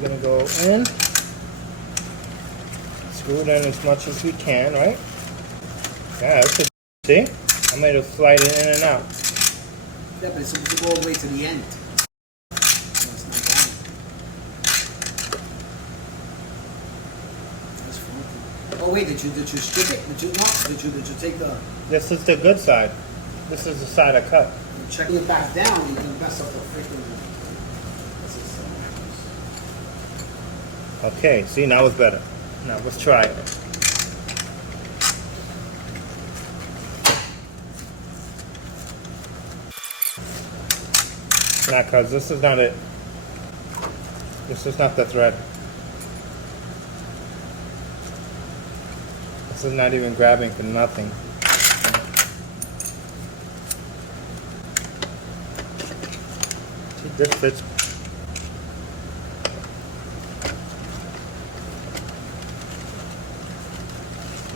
we're gonna go in, screw it in as much as we can, right? Yeah, that's a, see? I made it slide it in and out. Yeah, but it's supposed to go all the way to the end. So it's not down. That's funky. Oh wait, did you strip it? Did you take the? This is the good side. This is the side I cut. Checking it back down, you can mess up the freaking. Okay, see, now it's better. Now let's try it. Nah, cuz this is not it. This is not the thread. This is not even grabbing for nothing. See, this fits.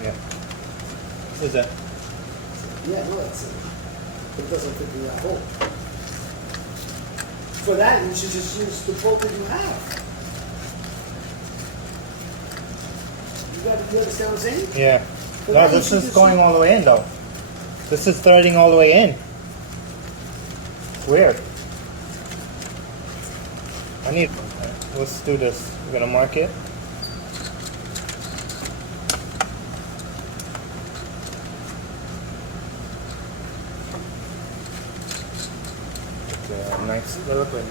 Yeah. What is that? Yeah, no, that's it. It doesn't fit in that hole. For that, you should just use the bolt that you have. You understand what I'm saying? Yeah. For No, that, this you is should going all the way in though. This is threading all the way in. It's weird. Let's do this. We're gonna mark it. Nice little bit.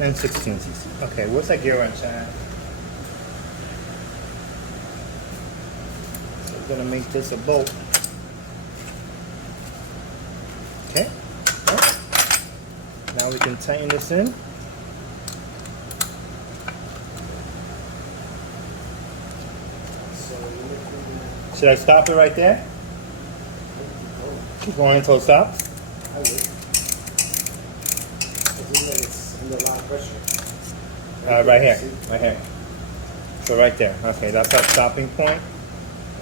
And 16. Okay, what's that gear wrench at? So we're gonna make this a bolt. Okay. Now we can tighten this in. Should I stop it right there? Keep going until it stops? I would. It's under a lot of pressure. Right here. Right here. So right there. Okay, that's our stopping point.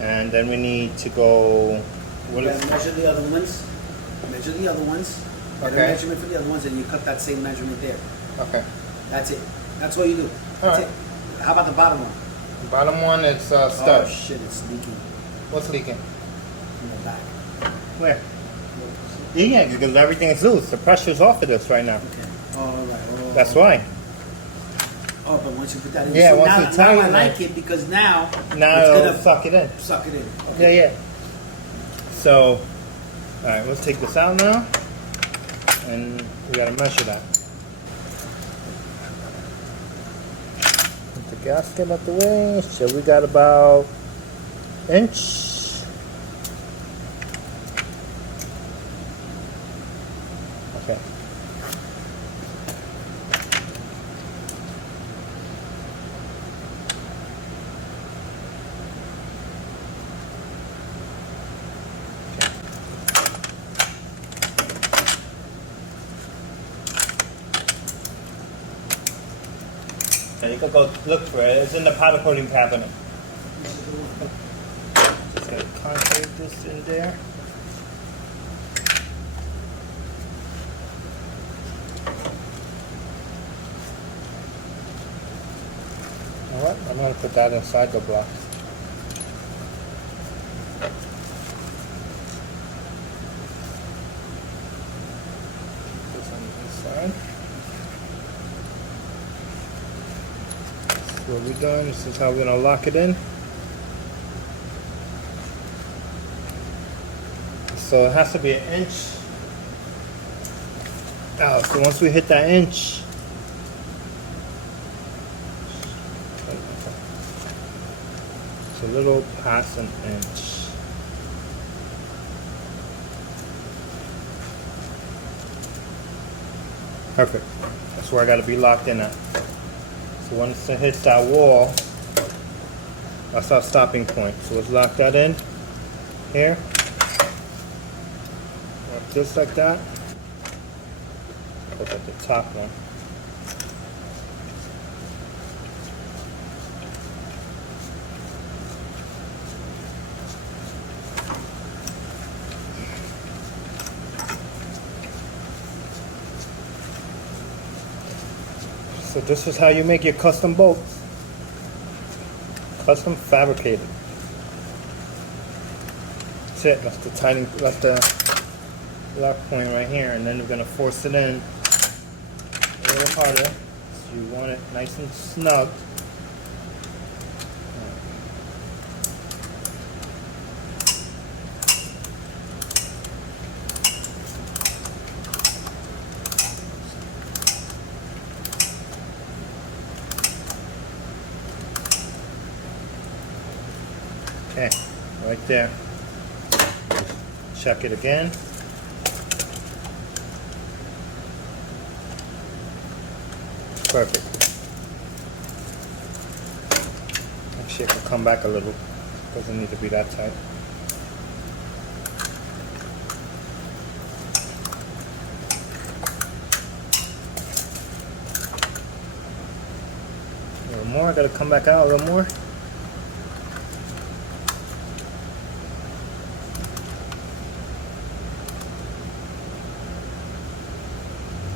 And then we need to go. What is Measure the other ones. Measure the other ones. Get a measurement for the other ones, and you cut that same measurement there. Okay. That's it. That's all you do. That's it. How about the bottom one? The bottom one is stud. Oh shit, it's leaking What's leaking? in the back. Where? Yeah, because everything is loose. The pressure's off of this right now. Okay. All right. Oh, That's why. Oh, but once you put that in, Yeah, so once now, we now tighten I like it. it because now Now it's it'll gonna suck it in. suck it in. Okay. Yeah, yeah. So, alright, let's take this out now. And we gotta measure that. Put the gasket out the way. So we got about inch. Okay. And you can go look for it. It's in the powder coating cabinet. Just gotta concave this in there. You know what? I'm gonna put that inside the blocks. This on the inside. What we're doing, this is how we're gonna lock it in. So it has to be an inch out. So once we hit that inch, it's a little past an inch. Perfect. That's where I gotta be locked in at. So once it hits that wall, that's our stopping point. So let's lock that in here. Just like that. Look at the top one. So this is how you make your custom bolts. Custom fabricated. That's it. That's the tightening. That's the lock point right here, and then we're gonna force it in a little harder. So you want it nice and snug. Okay, right there. Check it again. Perfect. Actually, it can come back a little. Doesn't need to be that tight. A little more. I gotta come back out a little more.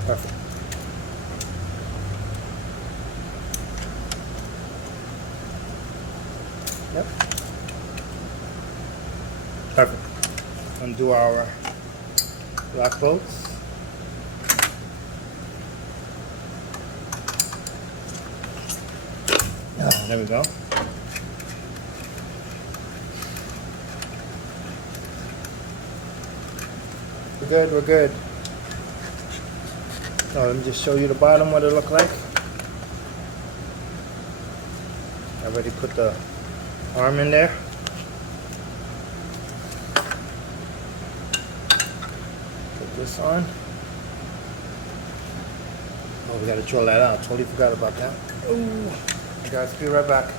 Perfect. Yep. Perfect. Undo our lock bolts. Oh, there we go. We're good, we're good. Now let me just show you the bottom, what it look like. I already put the arm in there. Put this on. Oh, we gotta drill that out. Totally forgot about that. Ooh. You guys, be right back.